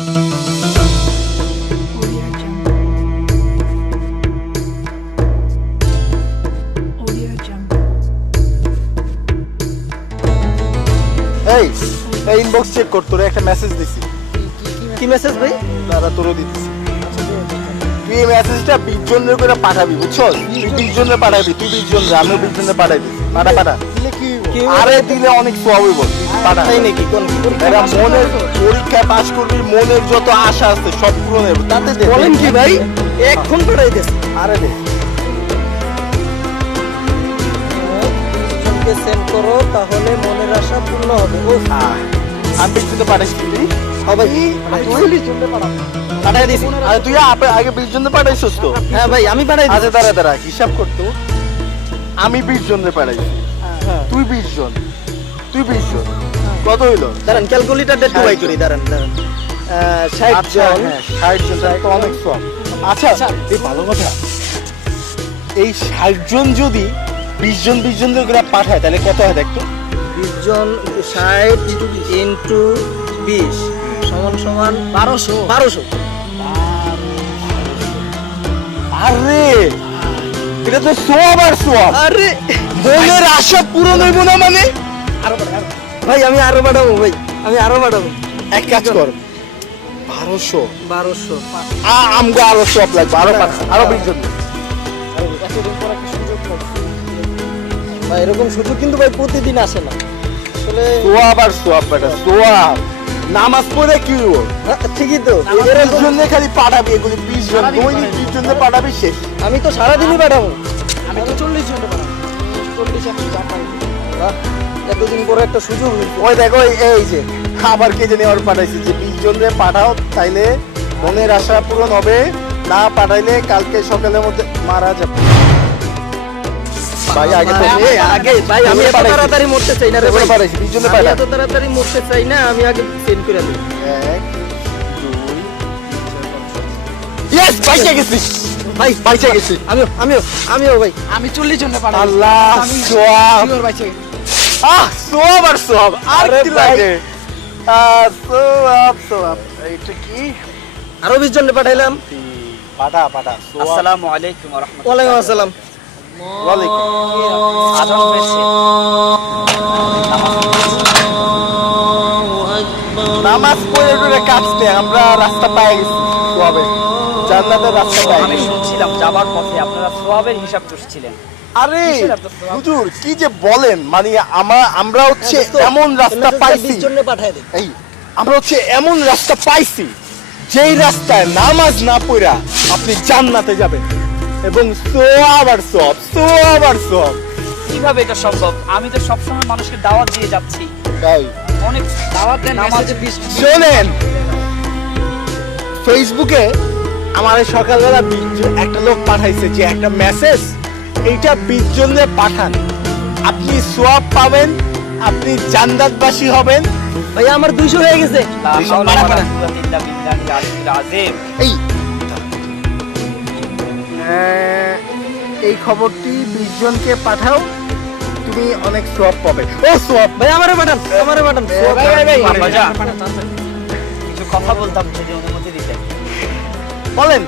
এই inbox check কর, তোরে একটা মেসেজ দিছি। কি মেসেজ ভাই? দাদা তোরে দিতেছি। তুই এই মেসেজটা 20 জনের করে পাঠাবি, বুঝছস? তুই 20 জনের পাঠাবি, তুই 20 জনের, আমিও 20 জনের পাঠাবি। পাঠা দিলে কি আরে দিলে অনেক সওয়াব হইব। পাঠা তাই নাকি? কোন এরা মনের পরীক্ষায় পাস করবি, মনের যত আশা আছে সব পূরণ হবে। তাতে দে। বলেন কি ভাই? এখন পাঠাই দেন। আরে দে। জনকে সেন্ড করো, তাহলে মনের আশা পূর্ণ হবে। ও আমি 20 জনের পাঠাইছি তুই? হ্যাঁ ভাই, আমি 40 জনকে পাঠাবো। পাঠাই দিছি। আরে তুই আগে 20 জনের পাঠাইছিস তো? হ্যাঁ ভাই, আমি পাঠাই দিছি। আচ্ছা দাঁড়া হিসাব করতো। আমি 20 জনের পাঠাইছি, হ্যাঁ তুই 20 জন, তুই 20 জন, কত হইলো? দাঁড়ান, ক্যালকুলেটরটা একটু বাই করি। দাঁড়ান 60 আচ্ছা, জন। হ্যাঁ, 60 জন, তাহলে তো অনেক সব। আচ্ছা এই ভালো কথা, এই 60 জন যদি 20 জন করে পাঠায় তাহলে কত হয় দেখতো? 20 জন 60 ইন্টু 20 সমান সমান 1200। আরে এটা তো সওয়াব আর সওয়াব। আরে মনের আশা পূরণ হইব না মানে? ভাই আমি আরো বাড়াবো ভাই, আমি আরো বাড়াবো। এক কাজ কর, 1200 1200। আমগো আরো সব লাগবে, আরো 20 জন। ভাই এরকম সুযোগ কিন্তু ভাই প্রতিদিন আসে না আসলে। সোয়াব আর সোয়াব বেটা, সোয়াব। নামাজ পড়ে কি হইব? ঠিকই তো, এর জন্য খালি পাঠাবি এগুলি 20 জন, দৈনিক 20 জনের পাঠাবি শেষ। আমি তো সারাদিনই পাঠাবো। আমি তো 40 জন পাঠাবো। 40 আমি যা পাই। বাহ, এতদিন পরে একটা সুযোগ হইলো। ওই দেখো এই যে আবার কে জানি আর পাঠাইছি যে 20 জনের পাঠাও, তাইলে মনের আশা পূরণ হবে, না পাঠাইলে কালকে সকালের মধ্যে মারা যাবে। ভাই আগে তো আগে ভাই আমি এত তাড়াতাড়ি মরতে চাই না রে ভাই। পাঠাইছি 20 জনের আমি পাঠা। এত তাড়াতাড়ি মরতে চাই না, আমি আগে সেন্ড করে দিই। 1 2 ইয়েস বাইচে গেছি, ভাই বাইচে গেছি। আমিও ভাই। আমি 40 জন পাঠাবো। আল্লাহ আমি সোয়াব। শিওর বাইচে। সোয়াব আর সোয়াব, আর আরে কি ভাই। লাগে? সোয়াব এইটা কি? আরো 20 জন পাঠাইলাম। পাঠা সোয়াব। আসসালামু আলাইকুম ওয়া রাহমাতুল্লাহ। ওয়ালাইকুম আসসালাম। ওয়ালাইকুম। আজান হয়েছে। নামাজ পড়ে টড়ে কাটতে আমরা রাস্তা পেয়ে গেছি, সোয়াবে জান্নাতের রাস্তা পেয়ে আমি গেছি। শুনছিলাম যাবার পথে আপনারা সোয়াবের হিসাব করছিলেন। আরে কিসের এত সোয়াব? হুজুর কি যে বলেন, মানে আমরা হচ্ছে এমন রাস্তা পাইছি, 20 জন পাঠাই দিই। এই আমরা হচ্ছে এমন রাস্তা পাইছি যেই রাস্তায় নামাজ না পড়া আপনি জান্নাতে যাবেন, এবং সোয়াব আর সোয়াব, সোয়াব আর সোয়াব। কিভাবে এটা সম্ভব? আমি তো সবসময় মানুষকে দাওয়াত দিয়ে যাচ্ছি, তাই অনেক দাওয়াত দেন। নামাজে শোনেন, ফেসবুকে আমার এই সকালবেলা একটা লোক পাঠাইছে যে একটা মেসেজ, এইটা 20 জনে পাঠান, আপনি সোয়াব পাবেন, আপনি জান্নাতবাসী হবেন। ভাই আমার 200 হয়ে গেছে। এই এই খবরটি 20 জনকে পাঠাও, তুমি অনেক সোয়াব পাবে। ও সোয়াব ভাই আমারে পাঠান। কিছু কথা বলতাম, যদি অনুমতি দিতেন। বলেন।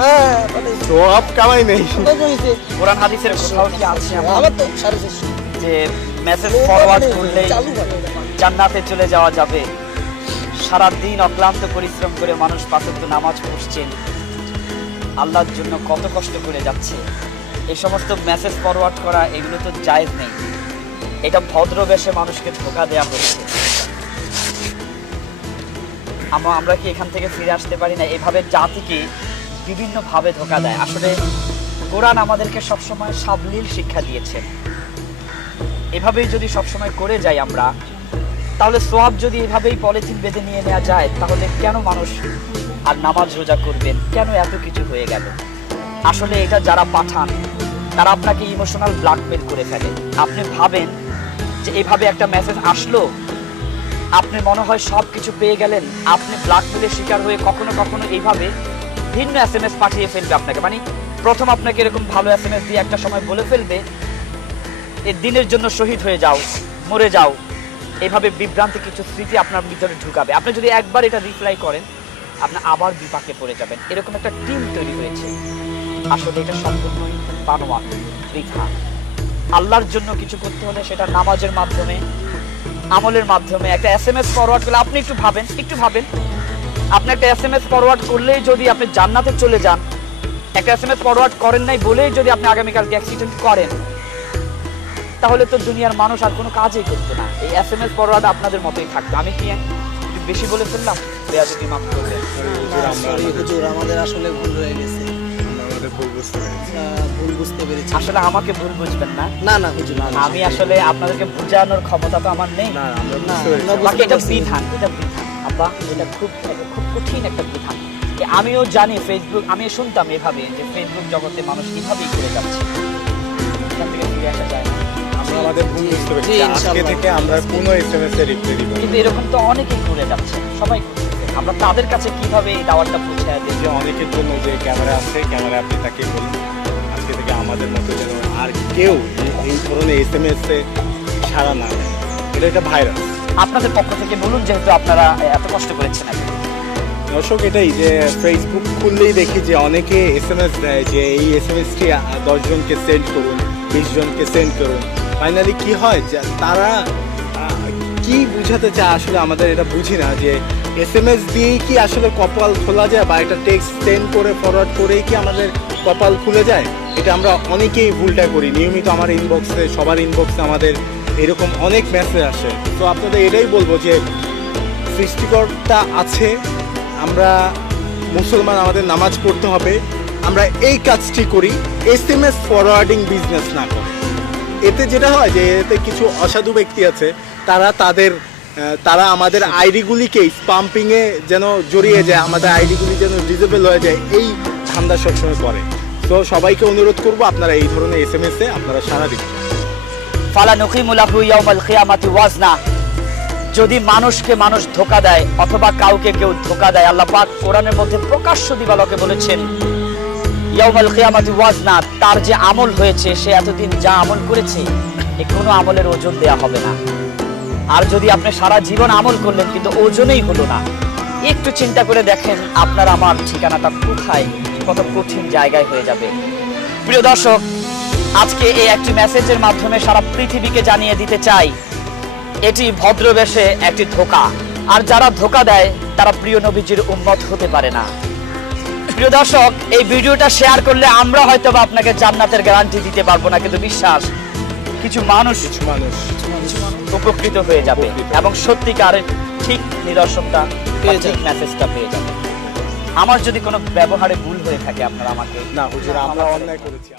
হ্যাঁ পাঠাই। সোয়াব কামাই নেই। কত হইছে? কোরআন হাদিসের কোথাও কি আছে এমন আমার তো 650। যে মেসেজ ফরওয়ার্ড করলে চালু হয়। জান্নাতে চলে যাওয়া যাবে? সারা দিন অক্লান্ত পরিশ্রম করে মানুষ 5 ওয়াক্ত নামাজ পড়ছেন, আল্লাহর জন্য কত কষ্ট করে যাচ্ছে, এই সমস্ত মেসেজ ফরওয়ার্ড করা এগুলো তো জায়েজ নেই। এটা ভদ্রবেশে মানুষকে ধোঁকা দেওয়া হচ্ছে। আমরা কি এখান থেকে ফিরে আসতে পারি না? এভাবে জাতিকে বিভিন্নভাবে ধোঁকা দেয়। আসলে কোরআন আমাদেরকে সবসময় সাবলীল শিক্ষা দিয়েছে। এভাবেই যদি সবসময় করে যাই আমরা, তাহলে সোয়াব যদি এভাবেই পলিথিন বেঁধে নিয়ে নেওয়া যায়, তাহলে কেন মানুষ আর নামাজ রোজা করবেন? কেন এত কিছু হয়ে গেল? আসলে এটা যারা পাঠান তারা আপনাকে ইমোশনাল ব্ল্যাকমেল করে ফেলে। আপনি ভাবেন যে এইভাবে একটা মেসেজ আসলো, আপনি মনে হয় সব কিছু পেয়ে গেলেন, আপনি ব্ল্যাকমেলের শিকার হয়ে কখনো কখনো এইভাবে ভিন্ন SMS পাঠিয়ে ফেলবে আপনাকে। মানে প্রথম আপনাকে এরকম ভালো SMS দিয়ে একটা সময় বলে ফেলবে, এর দিনের জন্য শহীদ হয়ে যাও, মরে যাও, এভাবে বিভ্রান্তি কিছু স্মৃতি আপনার ভিতরে ঢুকাবে। আপনি যদি একবার এটা রিপ্লাই করেন, আপনি আবার বিপাকে পড়ে যাবেন। এরকম একটা টিম তৈরি হয়েছে, আসলে এটা সম্পূর্ণই বানোয়াট, বৃথা। আল্লাহর জন্য কিছু করতে হলে সেটা নামাজের মাধ্যমে, আমলের মাধ্যমে। একটা SMS ফরওয়ার্ড করলে আপনি একটু ভাবেন, আপনি একটা SMS ফরওয়ার্ড করলেই যদি আপনি জান্নাতে চলে যান, একটা SMS ফরওয়ার্ড করেন নাই বলেই যদি আপনি আগামীকালকে অ্যাক্সিডেন্ট করেন, তাহলে তো দুনিয়ার মানুষ আর কোনো কাজই করতো না। এই SMS ফরওয়ার্ড আপনাদের মতোই থাকতো। আমি কি একটু বেশি বলে ফেললাম? বেয়াদবি মাফ করবেন। সরি হুজুর, আমাদের আসলে ভুল হয়ে গেছে। আমাদের ভুল বুঝতে পেরেছি। ভুল বুঝতে পেরেছি। আসলে আমাকে ভুল বুঝবেন না। না না হুজুর, না, না। আমি আসলে আপনাদেরকে বোঝানোর ক্ষমতা তো আমার নেই। না আমরা না, বুঝতে পেরেছি। আমরা বাকি এটা পারছি। বিধান, আব্বা, এটা খুব কঠিন একটা বিধান। আমিও জানি ফেসবুক, আমি শুনতাম এভাবে যে ফেসবুক জগতে মানুষ এভাবেই করে যাচ্ছে, এখান থেকে ফিরে আসা যায় না। আমরা আমাদের ভুল বুঝতে পেরেছি। জি, আজকে ইনশাআল্লাহ। থেকে আমরা কোনো SMS এর রিপ্লাই দিব না। কিন্তু এরকম তো অনেকেই করে যাচ্ছে, সবাই করতেছে। আমরা তাদের কাছে কিভাবে এই দাওয়াতটা পৌঁছে দিই? যে অনেকের জন্য যে ক্যামেরা আছে, ক্যামেরা আপনি তাকে বলুন আজকে থেকে আমাদের মতো যেন আর কেউ এই ধরনের SMS এ সাড়া না দেয়। এটা একটা ভাইরাস। আপনাদের পক্ষ থেকে বলুন, যেহেতু আপনারা এত কষ্ট করেছেন। আর কি। দর্শক, এটাই যে ফেসবুক খুললেই দেখি যে অনেকে SMS দেয় যে এই SMS-টি 10 জনকে সেন্ড করুন, 20 জনকে সেন্ড করুন। ফাইনালি কি হয় যে তারা কি বুঝাতে চায় আসলে আমাদের এটা বুঝি না, যে SMS দিয়েই কি আসলে কপাল খোলা যায়, বা একটা টেক্সট সেন্ড করে ফরওয়ার্ড করেই কি আমাদের কপাল খুলে যায়? এটা আমরা অনেকেই ভুলটা করি। নিয়মিত আমার ইনবক্সে, সবার ইনবক্সে আমাদের এরকম অনেক মেসেজ আসে। তো আপনাদের এটাই বলবো যে সৃষ্টিকর্তা আছে, আমরা মুসলমান, আমাদের নামাজ পড়তে হবে। আমরা এই কাজটি করি, SMS ফরওয়ার্ডিং বিজনেস না করে। এতে যেটা হয় যে এতে কিছু অসাধু ব্যক্তি আছে, তারা আমাদের আইডিগুলিকে স্পাম্পিংয়ে যেন জড়িয়ে যায়, আমাদের আইডিগুলি যেন ডিজেবল হয়ে যায়, এই ধান্দা সবসময় করে। তো সবাইকে অনুরোধ করবো আপনারা এই ধরনের SMS-এ আপনারা সাড়া দিন। ফালা নকিমু লাহু ইয়াউমাল কিয়ামাতি ওয়াজনা। যদি মানুষকে মানুষ ধোঁকা দেয় অথবা কাউকে কেউ ধোঁকা দেয়, আল্লাহ পাক কোরআনের মধ্যে প্রকাশ্য দিবালোকে বলেছেন ইয়াউমাল কিয়ামাতি ওয়াজনা, তার যে আমল হয়েছে, সে এতদিন যা আমল করেছে এ কোনো আমলের ওজন দেয়া হবে না। আর যদি আপনি সারা জীবন আমল করলেন কিন্তু ওজনেই হলো না, একটু চিন্তা করে দেখেন আপনার আমার ঠিকানাটা কোথায়, কত কঠিন জায়গায় হয়ে যাবে। প্রিয় দর্শক, আজকে এই একটি মেসেজের মাধ্যমে সারা পৃথিবীকে জানিয়ে দিতে চাই, এটি ভদ্রবেশে একটি ধোঁকা। আর যারা ধোঁকা দেয় তারা প্রিয় নবীজির উম্মত হতে পারে না। প্রিয় দর্শক, এই ভিডিওটা শেয়ার করলে আমরা হয়তো বা আপনাকে জান্নাতের গ্যারান্টি দিতে পারবো না, কিন্তু বিশ্বাস কিছু মানুষ উপকৃত হয়ে যাবে এবং সত্যিকারের ঠিক নিদর্শনটা পেয়ে যাবে, মেসেজটা পেয়ে যাবে। আমার যদি কোনো ব্যবহারে ভুল হয়ে থাকে আপনারা আমাকে না হুজুর, আমরা অন্যায় করেছি।